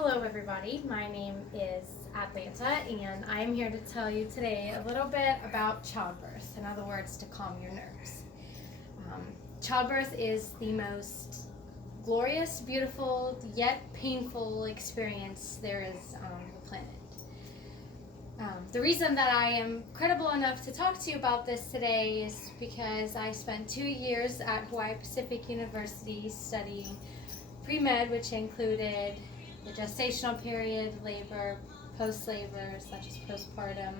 Hello everybody, my name is Atlanta and I am here to tell you today a little bit about childbirth, in other words, to calm your nerves. Childbirth is the most glorious, beautiful, yet painful experience there is on the planet. The reason that I am credible enough to talk to you about this today is because I spent 2 years at Hawaii Pacific University studying pre-med, which included the gestational period, labor, post-labor, such as postpartum,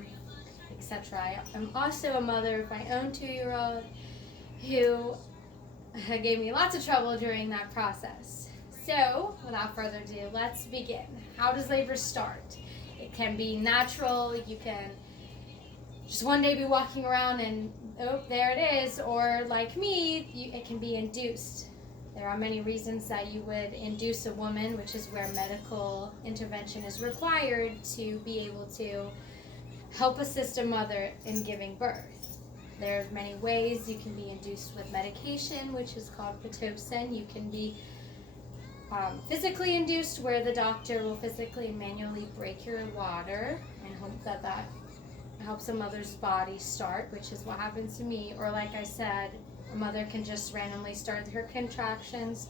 etc. I am also a mother of my own 2-year-old who gave me lots of trouble during that process. So, without further ado, let's begin. How does labor start? It can be natural. You can just one day be walking around and, oh, there it is. Or like me, it can be induced. There are many reasons that you would induce a woman, which is where medical intervention is required to be able to help assist a mother in giving birth. There are many ways. You can be induced with medication, which is called Pitocin. You can be physically induced, where the doctor will physically and manually break your water and hope that that helps a mother's body start, which is what happens to me. Or like I said, a mother can just randomly start her contractions,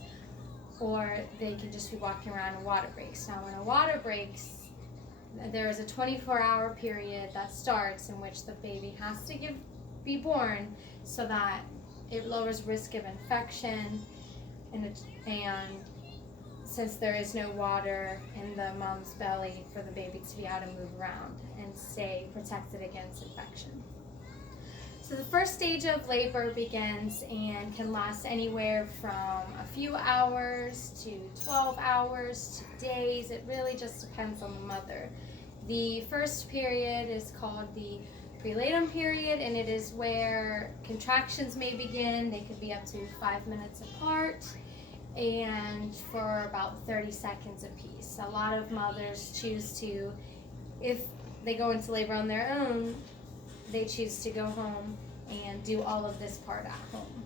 or they can just be walking around and water breaks. Now, when a water breaks, there is a 24-hour period that starts in which the baby has to be born so that it lowers risk of infection, and since there is no water in the mom's belly for the baby to be able to move around and stay protected against infection. So the first stage of labor begins and can last anywhere from a few hours to 12 hours to days. It really just depends on the mother. The first period is called the prenatal period, and it is where contractions may begin. They could be up to 5 minutes apart and for about 30 seconds apiece. A lot of mothers choose to, if they go into labor on their own, they choose to go home and do all of this part at home.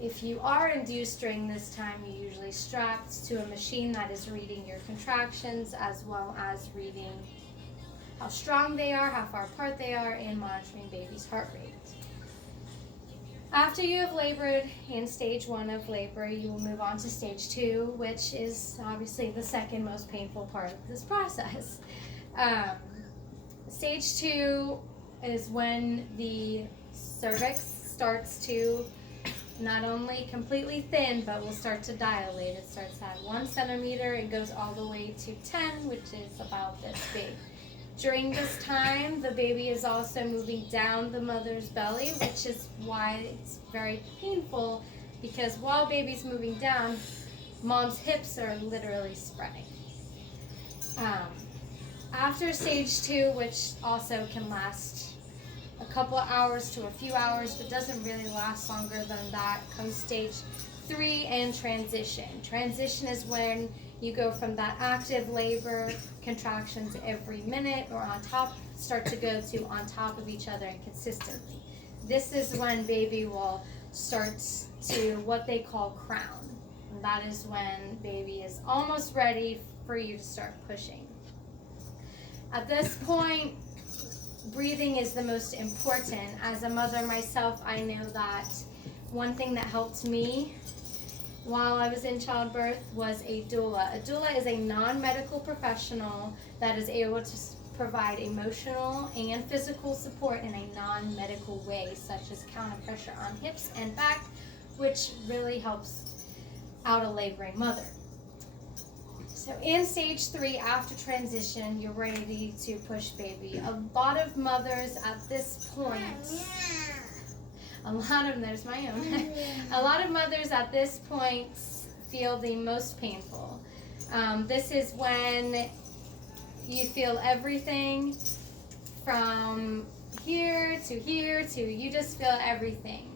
If you are induced during this time, you're usually strapped to a machine that is reading your contractions, as well as reading how strong they are, how far apart they are, and monitoring baby's heart rate. After you have labored in stage 1 of labor, you will move on to stage 2, which is obviously the second most painful part of this process. Stage 2 is when the cervix starts to not only completely thin, but will start to dilate. It starts at 1 centimeter and goes all the way to 10, which is about this big. During this time, the baby is also moving down the mother's belly, which is why it's very painful, because while baby's moving down, mom's hips are literally spreading. After stage 2, which also can last a couple hours to a few hours, but doesn't really last longer than that, comes stage 3 and transition. Transition is when you go from that active labor, contractions every minute, or start to go to on top of each other and consistently. This is when baby will start to what they call crown. And that is when baby is almost ready for you to start pushing. At this point, breathing is the most important. As a mother myself, I know that one thing that helped me while I was in childbirth was a doula. A doula is a non-medical professional that is able to provide emotional and physical support in a non-medical way, such as counter pressure on hips and back, which really helps out a laboring mother. So in stage 3, after transition, you're ready to push baby. A lot of mothers at this point, there's my own. A lot of mothers at this point feel the most painful. This is when you feel everything from here to you just feel everything.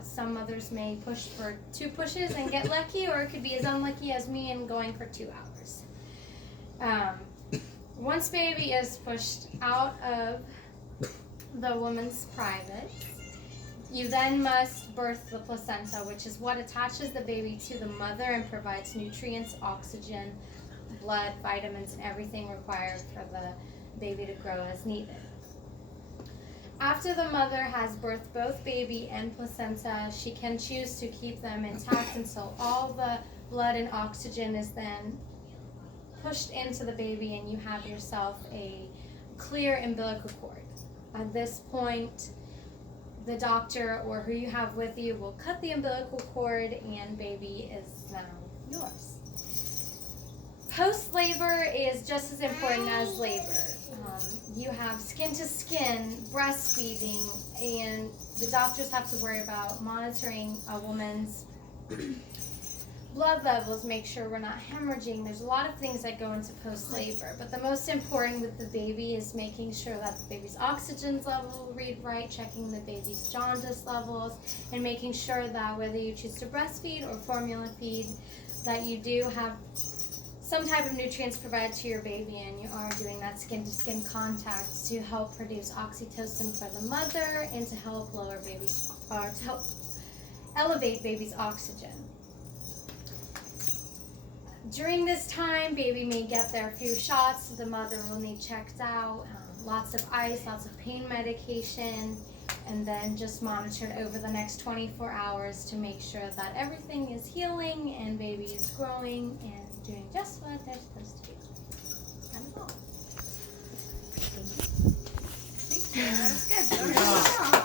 Some mothers may push for 2 pushes and get lucky, or it could be as unlucky as me and going for 2 hours. Once baby is pushed out of the woman's private, you then must birth the placenta, which is what attaches the baby to the mother and provides nutrients, oxygen, blood, vitamins, and everything required for the baby to grow as needed. After the mother has birthed both baby and placenta, she can choose to keep them intact until all the blood and oxygen is then pushed into the baby and you have yourself a clear umbilical cord. At this point, the doctor or who you have with you will cut the umbilical cord and baby is now yours. Post-labor is just as important as labor. You have skin-to-skin breastfeeding, and the doctors have to worry about monitoring a woman's blood levels, make sure we're not hemorrhaging. There's a lot of things that go into post-labor, but the most important with the baby is making sure that the baby's oxygen level read right, checking the baby's jaundice levels, and making sure that whether you choose to breastfeed or formula feed, that you do have some type of nutrients provided to your baby, and you are doing that skin-to-skin contact to help produce oxytocin for the mother and to help lower baby's, or to help elevate baby's oxygen. During this time, baby may get their few shots. The mother will need checked out, lots of ice, lots of pain medication, and then just monitored over the next 24 hours to make sure that everything is healing and baby is growing and doing just what they're supposed to do. That is all. Thank you. That was good.